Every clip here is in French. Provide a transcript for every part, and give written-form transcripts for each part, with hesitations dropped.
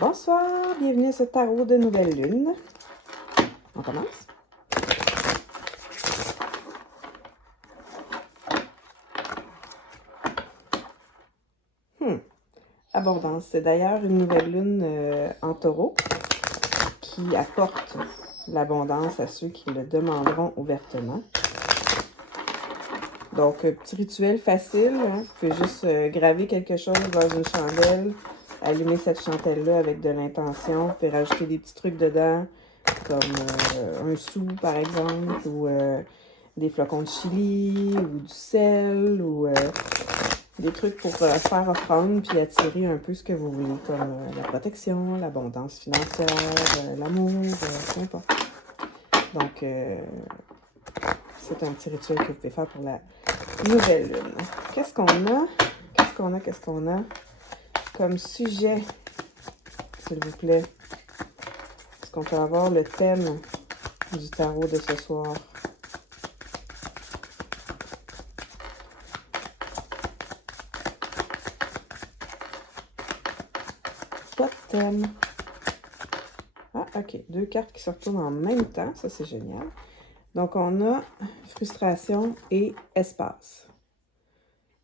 Bonsoir, bienvenue à ce tarot de nouvelle lune. On commence. Abondance, c'est d'ailleurs une nouvelle lune en taureau qui apporte l'abondance à ceux qui le demanderont ouvertement. Donc, petit rituel facile, hein? Vous pouvez juste graver quelque chose dans une chandelle, allumer cette chandelle-là avec de l'intention, puis rajouter des petits trucs dedans, comme un sou par exemple, ou des flocons de chili, ou du sel, ou des trucs pour faire offrande, puis attirer un peu ce que vous voulez, comme la protection, l'abondance financière, l'amour, peu importe. Donc, c'est un petit rituel que vous pouvez faire pour la nouvelle lune. Qu'est-ce qu'on a? Qu'est-ce qu'on a comme sujet, s'il vous plaît? Est-ce qu'on peut avoir le thème du tarot de ce soir? Pas de thème. Ah, ok. 2 cartes qui se retournent en même temps. Ça, c'est génial. Donc, on a frustration et espace.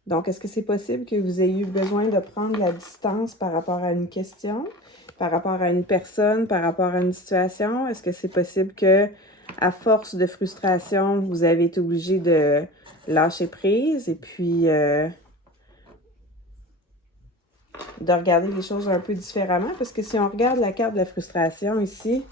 Donc, est-ce que c'est possible que vous ayez eu besoin de prendre la distance par rapport à une question, par rapport à une personne, par rapport à une situation? Est-ce que c'est possible que, à force de frustration, vous avez été obligé de lâcher prise et puis de regarder les choses un peu différemment? Parce que si on regarde la carte de la frustration ici,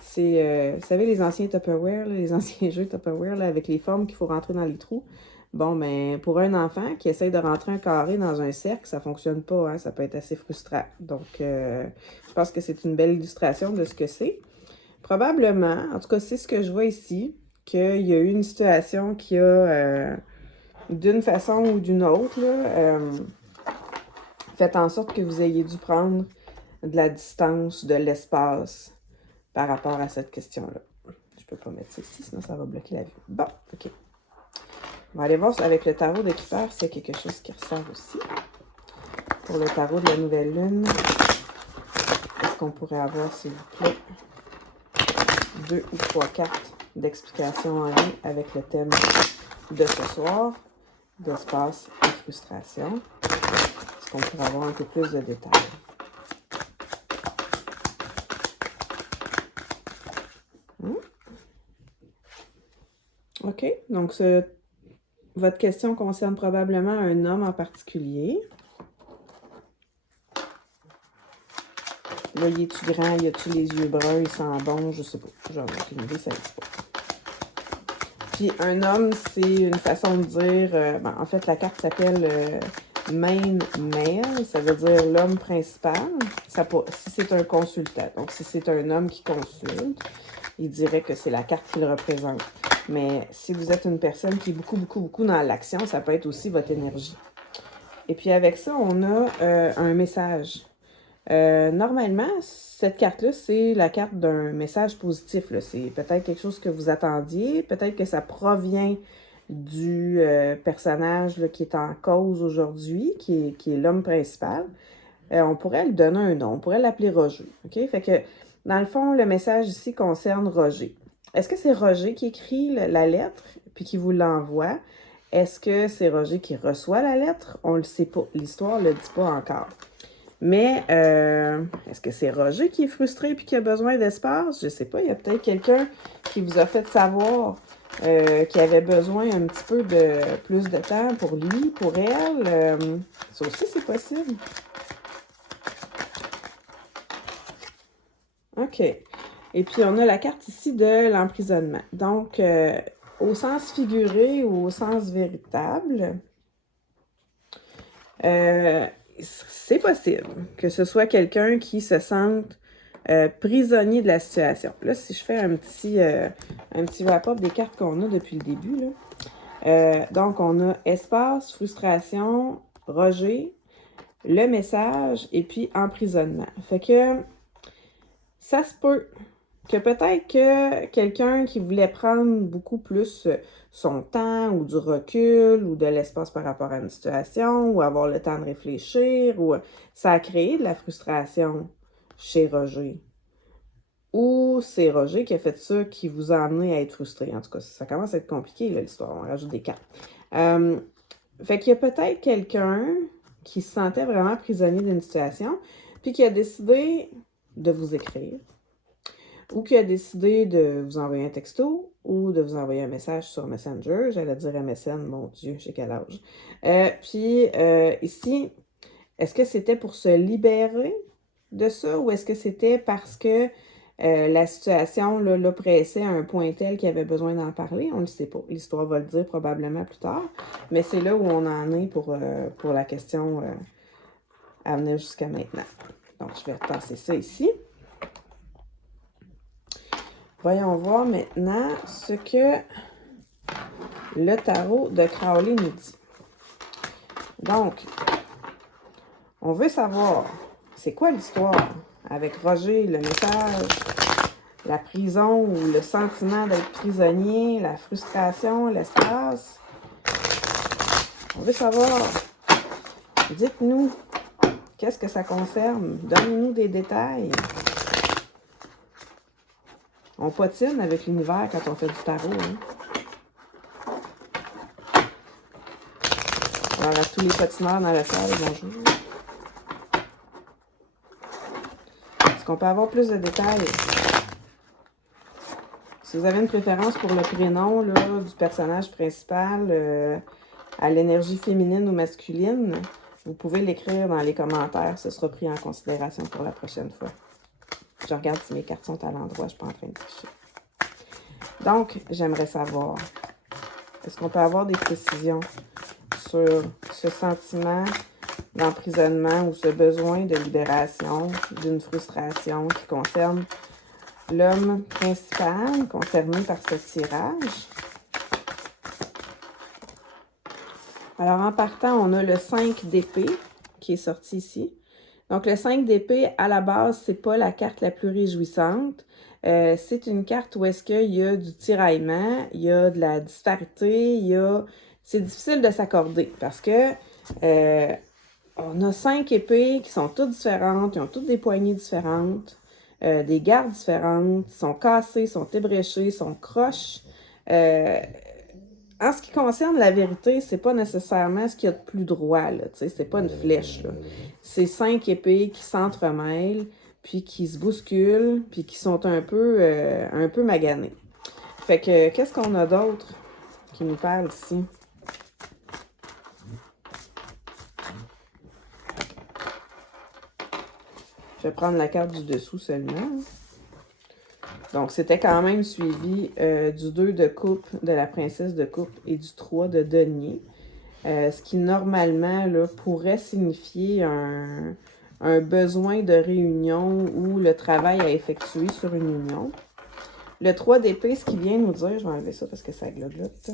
c'est, vous savez, les anciens Tupperware, là, les anciens jeux Tupperware là, avec les formes qu'il faut rentrer dans les trous. Bon, mais pour un enfant qui essaye de rentrer un carré dans un cercle, ça fonctionne pas, hein, ça peut être assez frustrant. Donc, je pense que c'est une belle illustration de ce que c'est. Probablement, en tout cas, c'est ce que je vois ici, qu'il y a eu une situation qui a, d'une façon ou d'une autre, là, fait en sorte que vous ayez dû prendre de la distance, de l'espace par rapport à cette question-là. Je peux pas mettre ça ici, sinon ça va bloquer la vue. Bon, ok. On va aller voir avec le tarot d'équipeur s'il y a quelque chose qui ressort aussi. Pour le tarot de la nouvelle lune, est-ce qu'on pourrait avoir, s'il vous plaît, 2 ou 3 cartes d'explication en lien avec le thème de ce soir, d'espace et frustration? Est-ce qu'on pourrait avoir un peu plus de détails? OK, donc votre question concerne probablement un homme en particulier. Là, il est-tu grand? Il a-tu les yeux bruns? Il sent bon? Je sais pas. J'en ai aucune idée, ça ne dit pas. Puis un homme, c'est une façon de dire... en fait, la carte s'appelle main male. Ça veut dire l'homme principal. Ça, si c'est un consultant. Donc, si c'est un homme qui consulte, il dirait que c'est la carte qu'il représente. Mais si vous êtes une personne qui est beaucoup dans l'action, ça peut être aussi votre énergie. Et puis avec ça, on a un message. Normalement, cette carte-là, c'est la carte d'un message positif. C'est peut-être quelque chose que vous attendiez, peut-être que ça provient du personnage là, qui est en cause aujourd'hui, qui est l'homme principal. On pourrait lui donner un nom, on pourrait l'appeler Roger. OK? Fait que, dans le fond, le message ici concerne Roger. Est-ce que c'est Roger qui écrit la lettre puis qui vous l'envoie? Est-ce que c'est Roger qui reçoit la lettre? On ne le sait pas. L'histoire ne le dit pas encore. Mais est-ce que c'est Roger qui est frustré et qui a besoin d'espace? Je ne sais pas. Il y a peut-être quelqu'un qui vous a fait savoir qu'il avait besoin un petit peu de plus de temps pour lui, pour elle. Ça aussi, c'est possible. OK. Et puis, on a la carte ici de l'emprisonnement. Donc, au sens figuré ou au sens véritable, c'est possible que ce soit quelqu'un qui se sente prisonnier de la situation. Là, si je fais un petit wrap-up des cartes qu'on a depuis le début, là. Donc, on a espace, frustration, rejet, le message et puis emprisonnement. Fait que ça se peut que peut-être que quelqu'un qui voulait prendre beaucoup plus son temps ou du recul ou de l'espace par rapport à une situation ou avoir le temps de réfléchir ou ça a créé de la frustration chez Roger. Ou c'est Roger qui a fait ça, qui vous a amené à être frustré. En tout cas, ça commence à être compliqué, l'histoire. On rajoute des cartes. Fait qu'il y a peut-être quelqu'un qui se sentait vraiment prisonnier d'une situation, puis qui a décidé de vous écrire, ou qui a décidé de vous envoyer un texto, ou de vous envoyer un message sur Messenger. J'allais dire MSN, mon Dieu, j'ai quel âge. Puis ici, est-ce que c'était pour se libérer de ça, ou est-ce que c'était parce que la situation l'oppressait à un point tel qu'il avait besoin d'en parler? On ne le sait pas. L'histoire va le dire probablement plus tard. Mais c'est là où on en est pour la question à venir jusqu'à maintenant. Donc, je vais retasser ça ici. Voyons voir maintenant ce que le tarot de Crowley nous dit. Donc, on veut savoir, c'est quoi l'histoire avec Roger, le message, la prison ou le sentiment d'être prisonnier, la frustration, l'espace. On veut savoir. Dites-nous, qu'est-ce que ça concerne? Donnez-nous des détails. On patine avec l'univers quand on fait du tarot. Hein? Alors, à tous les patineurs dans la salle, bonjour. Est-ce qu'on peut avoir plus de détails? Si vous avez une préférence pour le prénom là, du personnage principal à l'énergie féminine ou masculine, vous pouvez l'écrire dans les commentaires. Ce sera pris en considération pour la prochaine fois. Je regarde si mes cartes sont à l'endroit. Je ne suis pas en train de tricher. Donc, j'aimerais savoir, est-ce qu'on peut avoir des précisions sur ce sentiment d'emprisonnement ou ce besoin de libération d'une frustration qui concerne l'homme principal concerné par ce tirage? Alors, en partant, on a le 5 d'épée qui est sorti ici. Donc, le 5 d'épée, à la base, c'est pas la carte la plus réjouissante. C'est une carte où est-ce qu'il y a du tiraillement, il y a de la disparité, c'est difficile de s'accorder parce que on a 5 épées qui sont toutes différentes, qui ont toutes des poignées différentes, des gardes différentes, sont cassées, sont ébréchées, sont croches. En ce qui concerne la vérité, c'est pas nécessairement ce qu'il y a de plus droit, là, tu sais, c'est pas une flèche, là. C'est 5 épées qui s'entremêlent, puis qui se bousculent, puis qui sont un peu maganées. Fait que, qu'est-ce qu'on a d'autre qui nous parle ici? Je vais prendre la carte du dessous seulement. Donc, c'était quand même suivi du 2 de coupe, de la princesse de coupe et du 3 de denier. Ce qui, normalement, là, pourrait signifier un besoin de réunion ou le travail à effectuer sur une union. Le 3 d'épée, ce qui vient nous dire... Je vais enlever ça parce que ça glotte.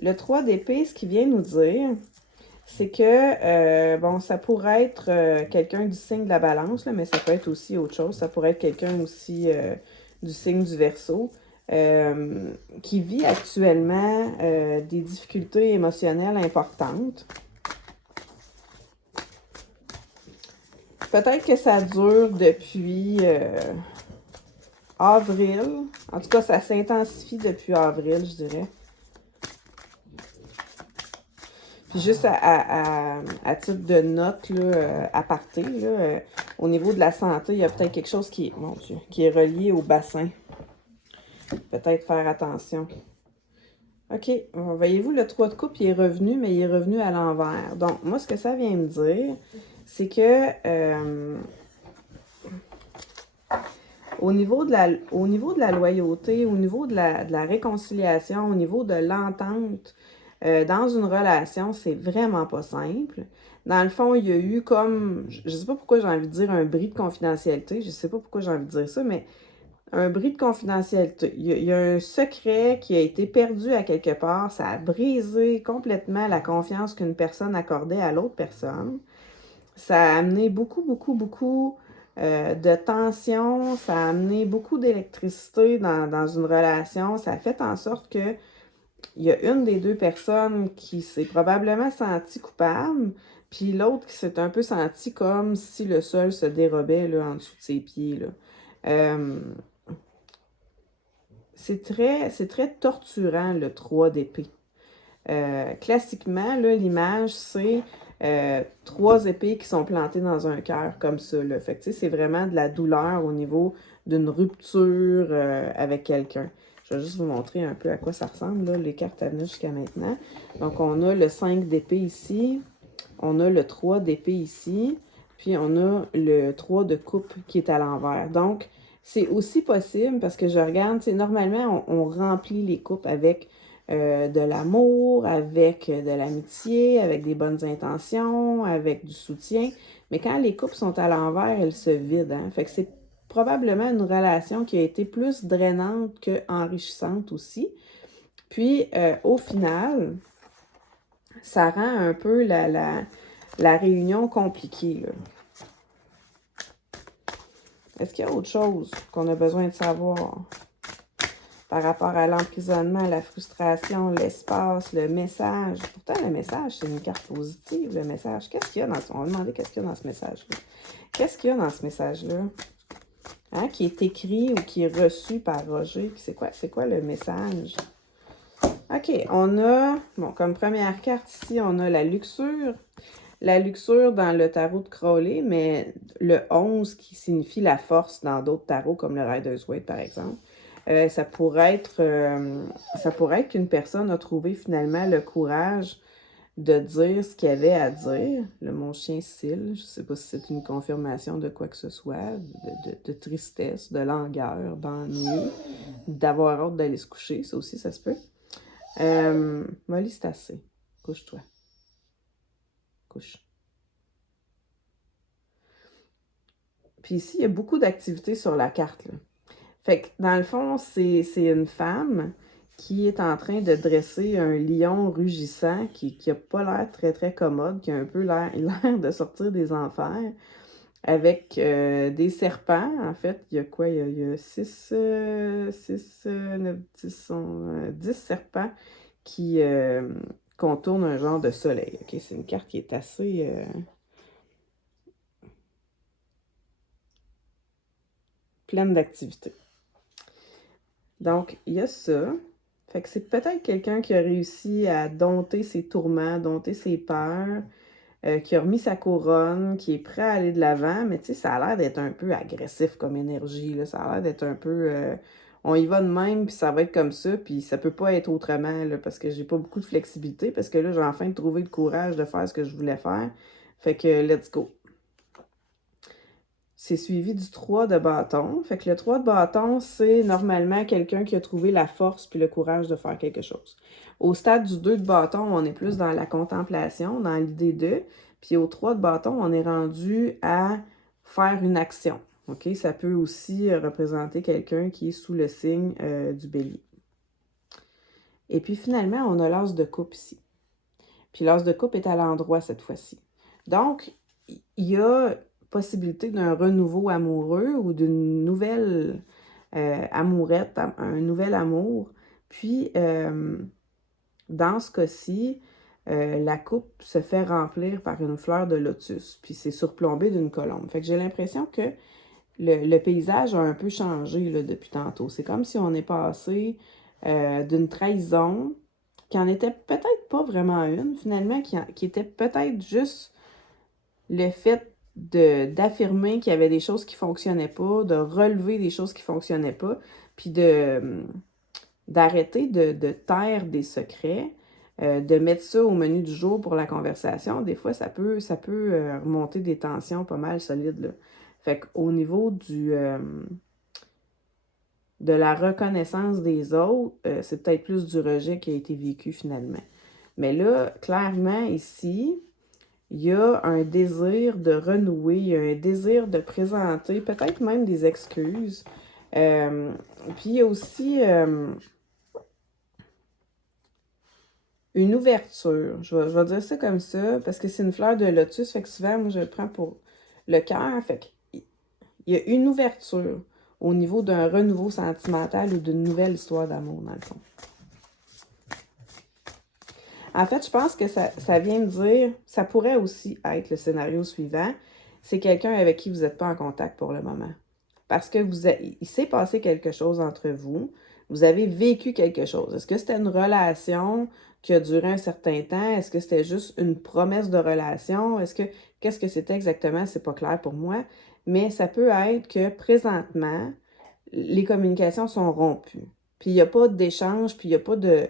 Le 3 d'épée, ce qui vient nous dire, c'est que, bon, ça pourrait être quelqu'un du signe de la balance, là, mais ça peut être aussi autre chose. Ça pourrait être quelqu'un aussi du signe du Verseau, qui vit actuellement des difficultés émotionnelles importantes. Peut-être que ça dure depuis avril. En tout cas, ça s'intensifie depuis avril, je dirais. Puis juste à titre de note, là, aparté, là, au niveau de la santé, il y a peut-être quelque chose qui est, mon Dieu, qui est relié au bassin. Peut-être faire attention. OK, voyez-vous, le 3 de coupe, il est revenu, mais il est revenu à l'envers. Donc, moi, ce que ça vient me dire, c'est que au niveau de la loyauté, au niveau de la réconciliation, au niveau de l'entente, dans une relation, c'est vraiment pas simple. Dans le fond, il y a eu comme, je sais pas pourquoi j'ai envie de dire un bris de confidentialité, je sais pas pourquoi j'ai envie de dire ça, mais un bris de confidentialité. Il y a un secret qui a été perdu à quelque part, ça a brisé complètement la confiance qu'une personne accordait à l'autre personne. Ça a amené beaucoup de tension, ça a amené beaucoup d'électricité dans une relation, ça a fait en sorte que il y a une des deux personnes qui s'est probablement sentie coupable, Puis l'autre qui s'est un peu senti comme si le sol se dérobait là, en dessous de ses pieds. Là. C'est très torturant, le 3 d'épée. Classiquement, là, l'image, c'est 3 épées qui sont plantées dans un cœur, comme ça. Là. Fait que, c'est vraiment de la douleur au niveau d'une rupture avec quelqu'un. Je vais juste vous montrer un peu à quoi ça ressemble, là, les cartes à venir jusqu'à maintenant. Donc, on a le 5 d'épée ici. On a le 3 d'épée ici. Puis, on a le 3 de coupe qui est à l'envers. Donc, c'est aussi possible parce que je regarde, normalement, on remplit les coupes avec de l'amour, avec de l'amitié, avec des bonnes intentions, avec du soutien. Mais quand les coupes sont à l'envers, elles se vident. Hein? Fait que c'est probablement une relation qui a été plus drainante qu'enrichissante aussi. Puis, au final, ça rend un peu la réunion compliquée. Là. Est-ce qu'il y a autre chose qu'on a besoin de savoir par rapport à l'emprisonnement, la frustration, l'espace, le message? Pourtant, le message, c'est une carte positive, le message. Qu'est-ce qu'il y a dans ce... On va demander qu'est-ce qu'il y a dans ce message-là. Qu'est-ce qu'il y a dans ce message-là? Hein, qui est écrit ou qui est reçu par Roger? C'est quoi le message? OK, on a... Bon, comme première carte ici, on a la luxure. La luxure dans le tarot de Crowley, mais le 11 qui signifie la force dans d'autres tarots, comme le Rider's Waite, par exemple. Ça pourrait être qu'une personne a trouvé finalement le courage de dire ce qu'il y avait à dire. Mon chien cille, je ne sais pas si c'est une confirmation de quoi que ce soit, de tristesse, de langueur, d'ennui, d'avoir hâte d'aller se coucher, ça aussi, ça se peut. Molly, c'est assez. Couche-toi. Couche. Puis ici, il y a beaucoup d'activités sur la carte. Là. Fait que, dans le fond, c'est une femme qui est en train de dresser un lion rugissant qui n'a pas l'air très, très commode, qui a un peu l'air de sortir des enfers, avec des serpents. En fait, il y a quoi? Il y a 6, 9, 10 serpents qui contournent un genre de soleil. Okay? C'est une carte qui est assez... pleine d'activités. Donc, il y a ça. Fait que c'est peut-être quelqu'un qui a réussi à dompter ses tourments, dompter ses peurs, qui a remis sa couronne, qui est prêt à aller de l'avant, mais tu sais, ça a l'air d'être un peu agressif comme énergie, là. Ça a l'air d'être un peu... on y va de même, puis ça va être comme ça, puis ça peut pas être autrement, là, parce que j'ai pas beaucoup de flexibilité, parce que là, j'ai enfin trouvé le courage de faire ce que je voulais faire. Fait que, let's go. C'est suivi du 3 de bâton. Fait que le 3 de bâton, c'est normalement quelqu'un qui a trouvé la force puis le courage de faire quelque chose. Au stade du 2 de bâton, on est plus dans la contemplation, dans l'idée de. Puis au 3 de bâton, on est rendu à faire une action. OK? Ça peut aussi représenter quelqu'un qui est sous le signe du bélier. Et puis finalement, on a l'as de coupe ici. Puis l'as de coupe est à l'endroit cette fois-ci. Donc, il y a possibilité d'un renouveau amoureux ou d'une nouvelle amourette, un nouvel amour. Puis, dans ce cas-ci, la coupe se fait remplir par une fleur de lotus, puis c'est surplombé d'une colombe. Fait que j'ai l'impression que le paysage a un peu changé là, depuis tantôt. C'est comme si on est passé d'une trahison qui en était peut-être pas vraiment une, finalement, qui était peut-être juste le fait d'affirmer qu'il y avait des choses qui ne fonctionnaient pas, de relever des choses qui ne fonctionnaient pas, puis d'arrêter de taire des secrets, de mettre ça au menu du jour pour la conversation. Des fois, ça peut remonter des tensions pas mal solides. Là. Fait qu'au niveau de la reconnaissance des autres, c'est peut-être plus du rejet qui a été vécu finalement. Mais là, clairement, ici, il y a un désir de renouer, il y a un désir de présenter, peut-être même des excuses. Puis il y a aussi une ouverture. Je vais dire ça comme ça, parce que c'est une fleur de lotus, fait que souvent, moi, je le prends pour le cœur. Fait qu'il y a une ouverture au niveau d'un renouveau sentimental ou d'une nouvelle histoire d'amour, dans le fond. En fait, je pense que ça vient de dire, ça pourrait aussi être le scénario suivant, c'est quelqu'un avec qui vous n'êtes pas en contact pour le moment. Parce que il s'est passé quelque chose entre vous, vous avez vécu quelque chose. Est-ce que c'était une relation qui a duré un certain temps? Est-ce que c'était juste une promesse de relation? Qu'est-ce que c'était exactement? C'est pas clair pour moi. Mais ça peut être que présentement, les communications sont rompues. Puis il n'y a pas d'échange, puis il n'y a pas de...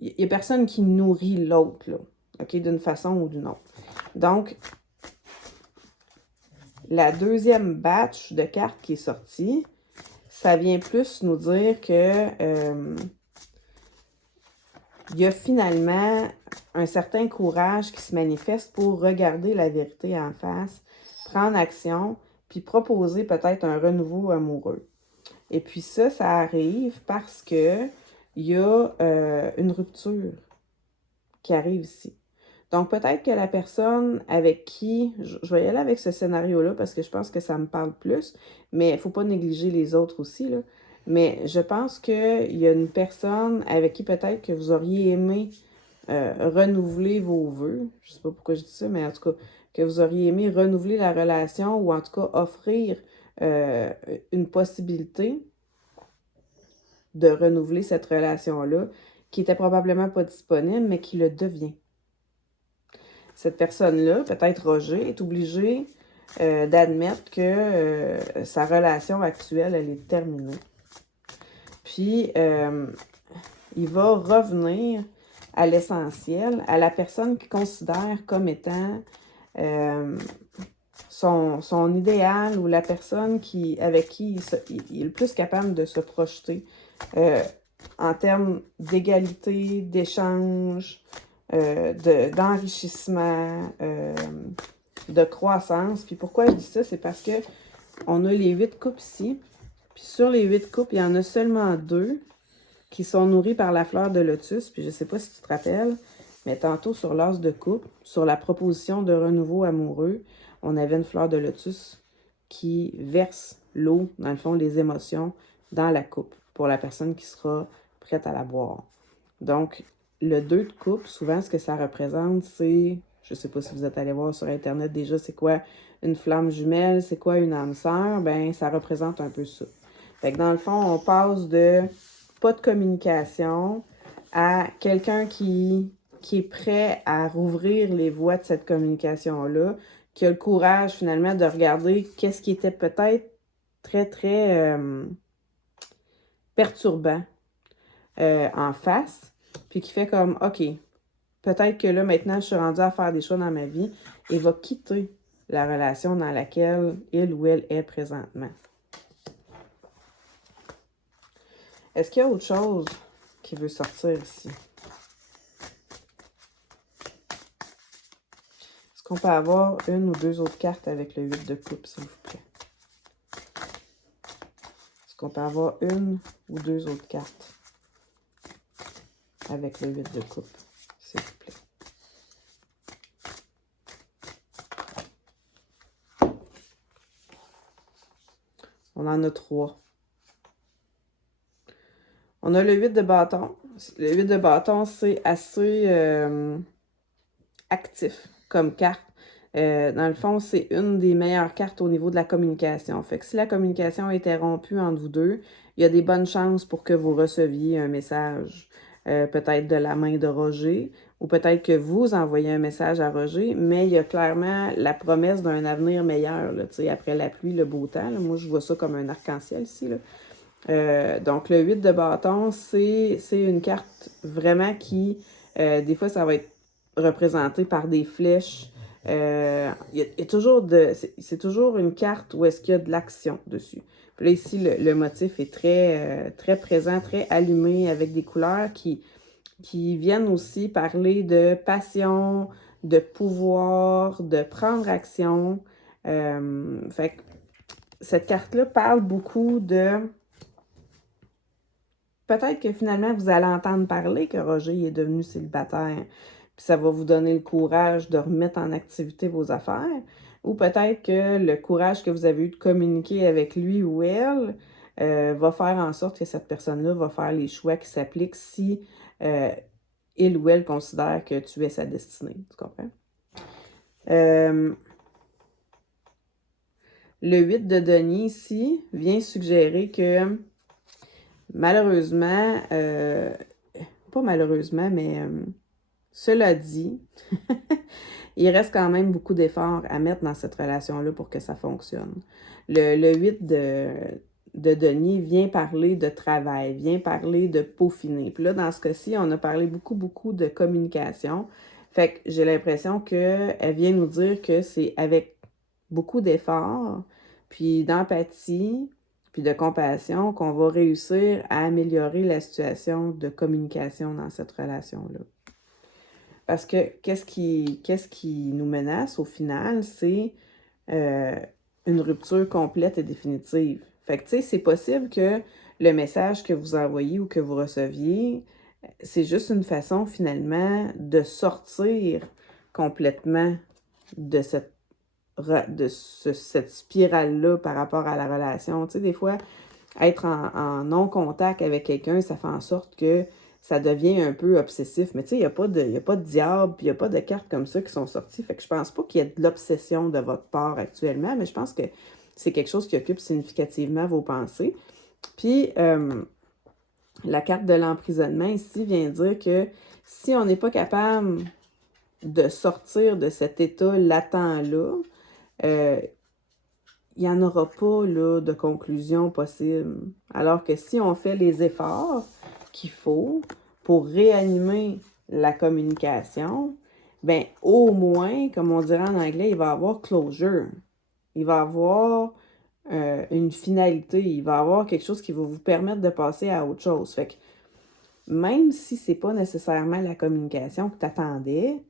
Il n'y a personne qui nourrit l'autre, là, OK, d'une façon ou d'une autre. Donc, la deuxième batch de cartes qui est sortie, ça vient plus nous dire que il y a finalement un certain courage qui se manifeste pour regarder la vérité en face, prendre action, puis proposer peut-être un renouveau amoureux. Et puis ça arrive parce que il y a une rupture qui arrive ici. Donc, peut-être que la personne avec qui... Je vais y aller avec ce scénario-là parce que je pense que ça me parle plus, mais il ne faut pas négliger les autres aussi, là. Mais je pense qu'il y a une personne avec qui peut-être que vous auriez aimé renouveler vos vœux. Je ne sais pas pourquoi je dis ça, mais en tout cas, que vous auriez aimé renouveler la relation ou en tout cas offrir une possibilité de renouveler cette relation-là qui était probablement pas disponible, mais qui le devient. Cette personne-là, peut-être Roger, est obligée d'admettre que sa relation actuelle, elle est terminée. Puis, il va revenir à l'essentiel, à la personne qu'il considère comme étant son idéal ou la personne avec qui il est le plus capable de se projeter en termes d'égalité, d'échange, d'enrichissement, de croissance. Puis pourquoi je dis ça? C'est parce que on a les 8 coupes ici. Puis sur les 8 coupes, il y en a seulement 2 qui sont nourries par la fleur de lotus. Puis je ne sais pas si tu te rappelles, mais tantôt sur l'as de coupe, sur la proposition de renouveau amoureux, on avait une fleur de lotus qui verse l'eau, dans le fond, les émotions, dans la coupe pour la personne qui sera prête à la boire. Donc, le 2 de coupe, souvent, ce que ça représente, c'est, je ne sais pas si vous êtes allé voir sur Internet déjà, c'est quoi une flamme jumelle, c'est quoi une âme sœur, ben ça représente un peu ça. Fait que dans le fond, on passe de pas de communication à quelqu'un qui est prêt à rouvrir les voies de cette communication-là, qui a le courage finalement de regarder qu'est-ce qui était peut-être très, très perturbant en face, puis qui fait comme, OK, peut-être que là, maintenant, je suis rendue à faire des choix dans ma vie et va quitter la relation dans laquelle il ou elle est présentement. Est-ce qu'il y a autre chose qui veut sortir ici? Est-ce qu'on peut avoir une ou deux autres cartes avec le 8 de coupe, s'il vous plaît? Est-ce qu'on peut avoir une ou deux autres cartes avec le 8 de coupe, s'il vous plaît? On en a 3. On a le 8 de bâton. Le 8 de bâton, c'est assez actif comme carte. Dans le fond, c'est une des meilleures cartes au niveau de la communication. Fait que si la communication est interrompue entre vous deux, il y a des bonnes chances pour que vous receviez un message, peut-être de la main de Roger, ou peut-être que vous envoyez un message à Roger, mais il y a clairement la promesse d'un avenir meilleur, là, après la pluie, le beau temps. Là. Moi, je vois ça comme un arc-en-ciel ici, là. Donc, le 8 de bâton, c'est une carte vraiment qui, des fois, ça va être représenté par des flèches. Il y a toujours c'est toujours une carte où est-ce qu'il y a de l'action dessus. Puis là, ici, le motif est très présent, très allumé, avec des couleurs qui viennent aussi parler de passion, de pouvoir, de prendre action. Fait que cette carte-là parle beaucoup de... Peut-être que finalement, vous allez entendre parler que Roger est devenu célibataire, puis ça va vous donner le courage de remettre en activité vos affaires. Ou peut-être que le courage que vous avez eu de communiquer avec lui ou elle va faire en sorte que cette personne-là va faire les choix qui s'appliquent si il ou elle considère que tu es sa destinée. Tu comprends? Le 8 de denier ici vient suggérer que malheureusement, pas malheureusement, mais cela dit, il reste quand même beaucoup d'efforts à mettre dans cette relation-là pour que ça fonctionne. Le 8 de denier vient parler de travail, vient parler de peaufiner. Puis là, dans ce cas-ci, on a parlé beaucoup de communication. Fait que j'ai l'impression qu'elle vient nous dire que c'est avec beaucoup d'efforts, puis d'empathie, puis de compassion qu'on va réussir à améliorer la situation de communication dans cette relation-là. Parce que qu'est-ce qui nous menace au final, c'est une rupture complète et définitive. Fait que, tu sais, c'est possible que le message que vous envoyez ou que vous receviez, c'est juste une façon, finalement, de sortir complètement de cette spirale-là par rapport à la relation. Tu sais, des fois, être en non-contact avec quelqu'un, ça fait en sorte que ça devient un peu obsessif. Mais tu sais, il n'y a pas de diable, puis il n'y a pas de cartes comme ça qui sont sorties. Fait que je pense pas qu'il y ait de l'obsession de votre part actuellement, mais je pense que c'est quelque chose qui occupe significativement vos pensées. Puis, la carte de l'emprisonnement ici vient dire que si on n'est pas capable de sortir de cet état latent-là, il n'y en aura pas là, de conclusion possible. Alors que si on fait les efforts qu'il faut pour réanimer la communication, ben au moins, comme on dirait en anglais, il va y avoir closure. Il va y avoir une finalité. Il va y avoir quelque chose qui va vous permettre de passer à autre chose. Fait que même si c'est pas nécessairement la communication que tu attendais,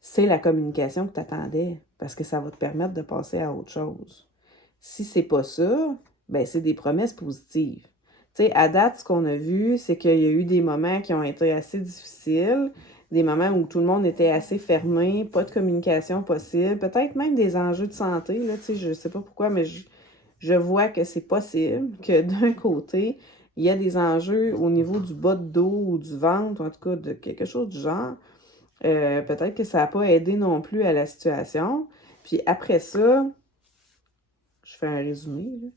c'est la communication que tu attendais parce que ça va te permettre de passer à autre chose. Si c'est pas ça, ben c'est des promesses positives. Tu sais, à date, ce qu'on a vu, c'est qu'il y a eu des moments qui ont été assez difficiles, des moments où tout le monde était assez fermé, pas de communication possible, peut-être même des enjeux de santé, là, tu sais, je sais pas pourquoi, mais je vois que c'est possible que d'un côté, il y a des enjeux au niveau du bas de dos ou du ventre, ou en tout cas de quelque chose du genre. Peut-être que ça n'a pas aidé non plus à la situation. Puis après ça, je fais un résumé, là.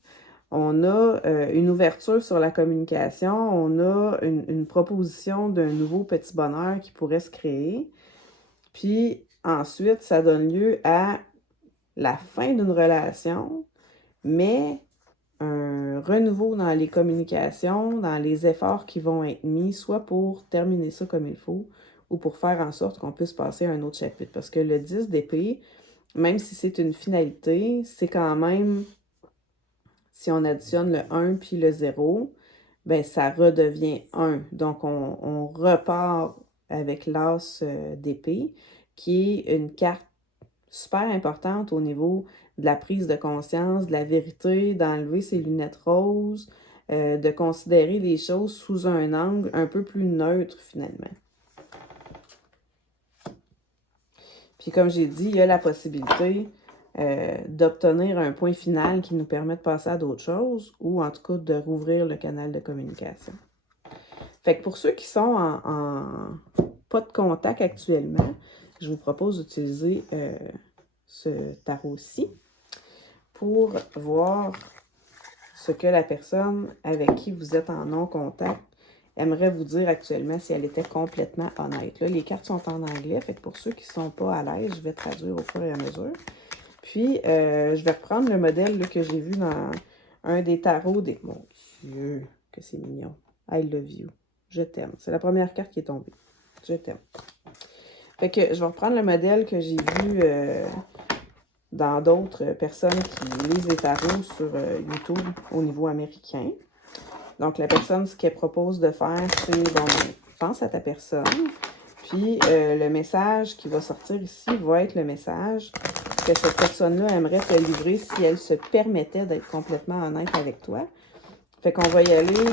On a une ouverture sur la communication, on a une proposition d'un nouveau petit bonheur qui pourrait se créer. Puis ensuite, ça donne lieu à la fin d'une relation, mais un renouveau dans les communications, dans les efforts qui vont être mis, soit pour terminer ça comme il faut, ou pour faire en sorte qu'on puisse passer à un autre chapitre. Parce que le 10 d'épée, même si c'est une finalité, c'est quand même, si on additionne le 1 puis le 0, ben ça redevient 1. Donc, on repart avec l'as d'épée, qui est une carte super importante au niveau de la prise de conscience, de la vérité, d'enlever ses lunettes roses, de considérer les choses sous un angle un peu plus neutre finalement. Puis comme j'ai dit, il y a la possibilité d'obtenir un point final qui nous permet de passer à d'autres choses ou en tout cas de rouvrir le canal de communication. Fait que pour ceux qui sont en pas de contact actuellement, je vous propose d'utiliser ce tarot-ci pour voir ce que la personne avec qui vous êtes en non-contact aimerait vous dire actuellement si elle était complètement honnête. Là, les cartes sont en anglais, fait que pour ceux qui ne sont pas à l'aise, je vais traduire au fur et à mesure. Puis, je vais reprendre le modèle là, que j'ai vu dans un des tarots des... Mon Dieu, que c'est mignon. I love you. Je t'aime. C'est la première carte qui est tombée. Je t'aime. Fait que je vais reprendre le modèle que j'ai vu dans d'autres personnes qui lisent les tarots sur YouTube au niveau américain. Donc, la personne, ce qu'elle propose de faire, c'est, bon, pense à ta personne. Puis, le message qui va sortir ici va être le message que cette personne-là aimerait te livrer si elle se permettait d'être complètement honnête avec toi. Fait qu'on va y aller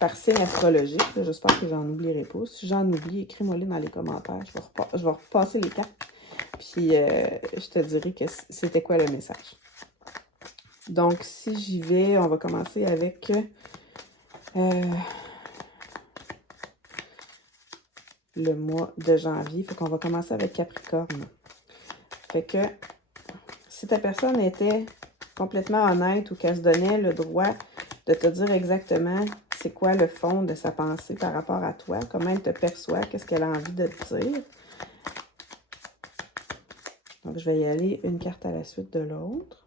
par signe astrologique. J'espère que j'en oublierai pas. Si j'en oublie, écris-moi-les dans les commentaires. Je vais repasser les cartes. Puis, je te dirai que c'était quoi le message. Donc, si j'y vais, on va commencer avec le mois de janvier. Fait qu'on va commencer avec Capricorne. Fait que si ta personne était complètement honnête ou qu'elle se donnait le droit de te dire exactement c'est quoi le fond de sa pensée par rapport à toi, comment elle te perçoit, qu'est-ce qu'elle a envie de te dire. Donc, je vais y aller une carte à la suite de l'autre.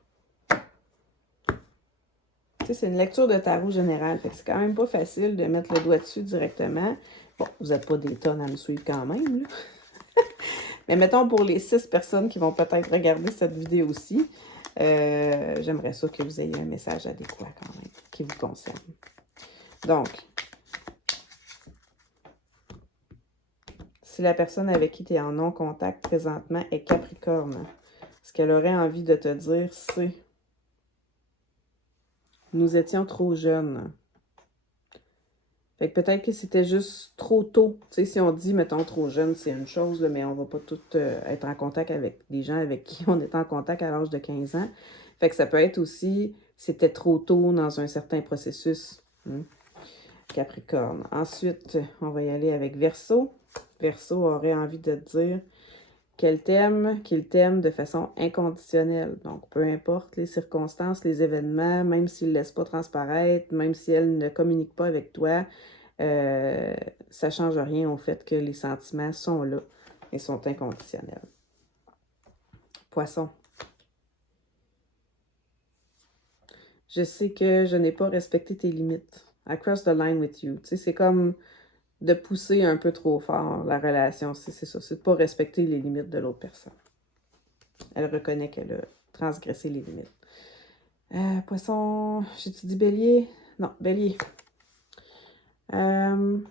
Tu sais, c'est une lecture de tarot générale, fait que c'est quand même pas facile de mettre le doigt dessus directement. Bon, vous n'êtes pas des tonnes à me suivre quand même, là. Mais mettons pour les 6 personnes qui vont peut-être regarder cette vidéo-ci, j'aimerais ça que vous ayez un message adéquat quand même, qui vous concerne. Donc, si la personne avec qui tu es en non-contact présentement est Capricorne, ce qu'elle aurait envie de te dire, c'est « Nous étions trop jeunes ». Fait que peut-être que c'était juste trop tôt. Tu sais, si on dit, mettons, trop jeune, c'est une chose, là, mais on va pas tout être en contact avec des gens avec qui on est en contact à l'âge de 15 ans. Fait que ça peut être aussi, c'était trop tôt dans un certain processus. Capricorne. Ensuite, on va y aller avec Verseau. Verseau aurait envie de te dire qu'il t'aime de façon inconditionnelle. Donc, peu importe les circonstances, les événements, même s'il ne laisse pas transparaître, même si elle ne communique pas avec toi, ça ne change rien au fait que les sentiments sont là et sont inconditionnels. Poisson. Je sais que je n'ai pas respecté tes limites. I cross the line with you. Tu sais, c'est comme de pousser un peu trop fort la relation. C'est ça, c'est de ne pas respecter les limites de l'autre personne. Elle reconnaît qu'elle a transgressé les limites. Poisson, j'ai-tu dit bélier? Non, bélier. On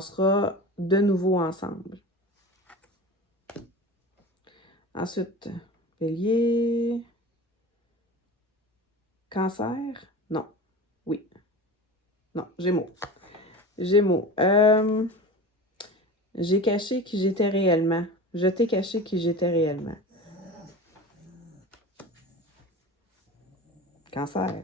sera de nouveau ensemble. Ensuite, bélier. Cancer? Non. Oui. Non, Gémeaux. Gémeaux. J'ai caché qui j'étais réellement. Je t'ai caché qui j'étais réellement. Cancer.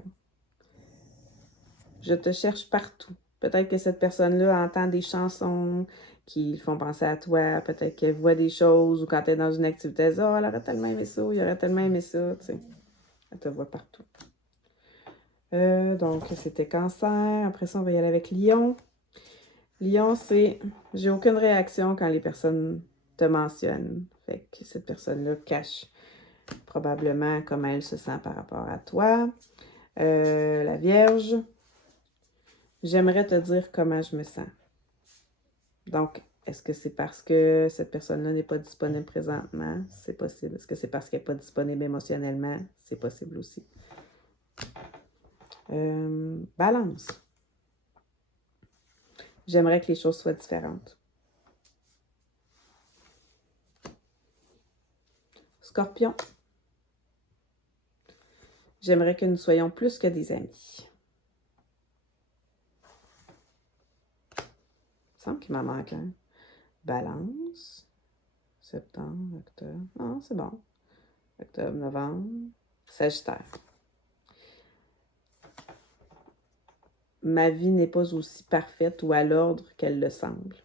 Je te cherche partout. Peut-être que cette personne-là entend des chansons qui font penser à toi. Peut-être qu'elle voit des choses ou quand elle est dans une activité, elle dit « Oh, elle aurait tellement aimé ça, il aurait tellement aimé ça. » Tu sais, elle te voit partout. Donc, c'était Cancer. Après ça, on va y aller avec Lion. Lion, c'est « J'ai aucune réaction quand les personnes te mentionnent. » Fait que cette personne-là cache probablement comment elle se sent par rapport à toi. La Vierge. J'aimerais te dire comment je me sens. Donc, est-ce que c'est parce que cette personne-là n'est pas disponible présentement? C'est possible. Est-ce que c'est parce qu'elle n'est pas disponible émotionnellement? C'est possible aussi. Balance. J'aimerais que les choses soient différentes. Scorpion. J'aimerais que nous soyons plus que des amis. Il me semble qu'il m'en manque un. Balance. Septembre, octobre. Non, c'est bon. Octobre, novembre. Sagittaire. Ma vie n'est pas aussi parfaite ou à l'ordre qu'elle le semble.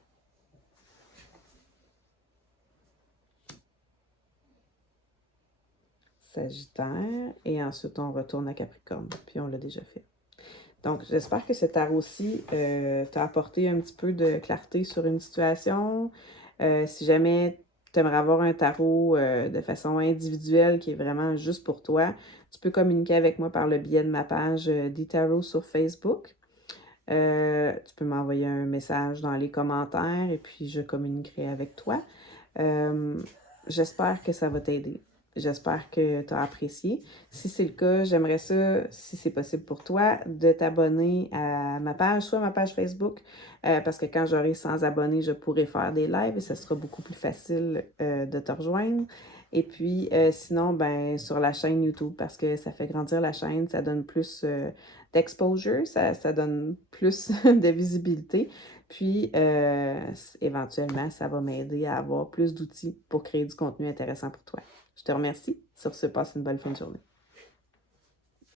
Sagittaire. Et ensuite, on retourne à Capricorne. Puis, on l'a déjà fait. Donc, j'espère que ce tarot-ci t'a apporté un petit peu de clarté sur une situation. Si jamais tu aimerais avoir un tarot de façon individuelle qui est vraiment juste pour toi, tu peux communiquer avec moi par le biais de ma page d'e-tarot sur Facebook. Tu peux m'envoyer un message dans les commentaires et puis je communiquerai avec toi. J'espère que ça va t'aider. J'espère que tu as apprécié. Si c'est le cas, j'aimerais ça, si c'est possible pour toi, de t'abonner à ma page, soit ma page Facebook, parce que quand j'aurai 100 abonnés, je pourrai faire des lives et ce sera beaucoup plus facile de te rejoindre. Et puis, sinon, ben sur la chaîne YouTube, parce que ça fait grandir la chaîne, ça donne plus d'exposure, ça donne plus de visibilité. Puis, éventuellement, ça va m'aider à avoir plus d'outils pour créer du contenu intéressant pour toi. Je te remercie. Sur ce, passe une bonne fin de journée.